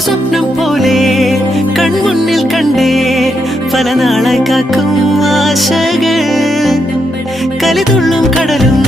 സ്വപ്നം പോലെ കൺമുന്നിൽ കണ്ടേ പല നാളായി കാക്കും ആശകൾ കലിതുള്ളും കടലും